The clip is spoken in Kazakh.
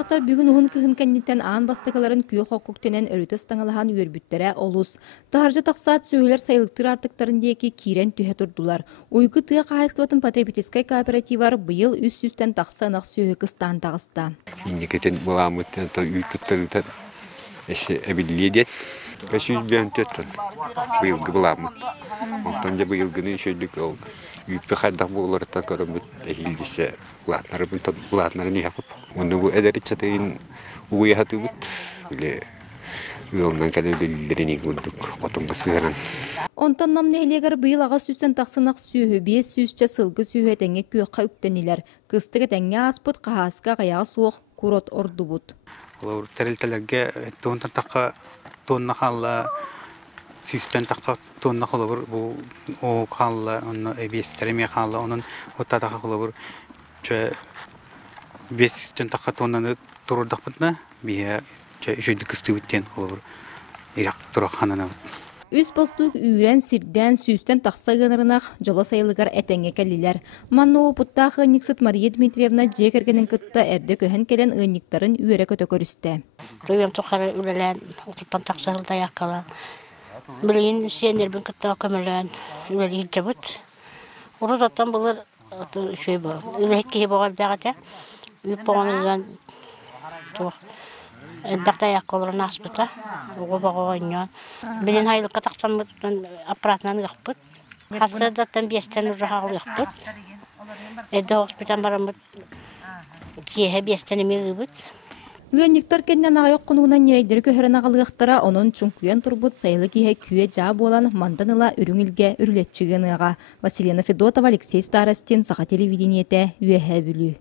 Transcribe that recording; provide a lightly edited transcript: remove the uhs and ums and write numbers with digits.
Устақтар бүгін ұғын кіхін кәннеттен аан бастықаларын күйе қоқуктенен өрітіс таңылаған үйербүттері олус. Тахаржы тақсат сөйлер сайылықтыр артықтарындеки кирен түйе тұрдылар. Уйғы тыға қағайстыватын потребительскай кооперативар бұйыл үс-үстен тақсы анақ сөйі қыстан тағыста. Инекетен бұламыттен үй тұттарыдан әбілі дет. Көсіз бән төттін. Бұйылғы бұламыт. Онтан да бұйылғының шөлік ол. Үйіппі қайдақ бұғыларыттан көрімбіт әйілдісі бұлатнарын еқіп. Оны бұл әдәрі чатайын ұғы еқаты бұд. Үйілмен кәлелеріне көрдік қотынғы сығыран. Онтан намнелегер бұйыл аға сүстен тақсынақ сүйі, бес сүстче сылғы сүйі әтәңе күйіққа үктенілер. Кыстық әтәңе аспыт қағасқа қаяға суық күрот орды бұд. Олар тәрелтелерге туынтан таққа туынна қалла, сүстен таққа туынна қолабыр, бұл қалла, оны бестереме қалла, оның оттатақа қолабыр. Бес сүстен таққа туыннаны тұрырдақ бұдна, бия үшейді кісті бүттен қолабыр. Ирақ тұрақ қанана бұд. Үс постук үйрен сирден сүстен тақса ғынырынақ жолы сайылығар әтәңе кәлілер. Манны опыттағы Никсыт Мария Дмитриевна жекергенін күтті әрді көхін келен ұйниктарын үйері көті көрісті. Үйем тұқары үлелен, ұтыптан тақса ғылдай аққалан. Білейін сенербін күтті көмілен үлелейін жабыт. Ұры доттан бұлыр шөй бұл. Үлеткеге боғалдағыда үйіп боғанылған тұқ. Дақтай аққолырын аспыта, оғы-бағы ойнуан. Білін хайлыққа тақсамыттан аппаратынан ұқпыт. Қасы даттан бестен ұры хағыл ұқпыт. Әді оғыспытан барамыт кейе бестен емел ұбыт. Үйенниктар кеннен ағайық құнуынан нерейдері көхірін ағалығықтара, оның чүнкүйен тұрбыт сайылы кейе күйе жа болан манданыла үріңілге үрлетчігін аға. Василина Федотова, Алексей Старостин, Саха телевидениеті, үйе бүлі.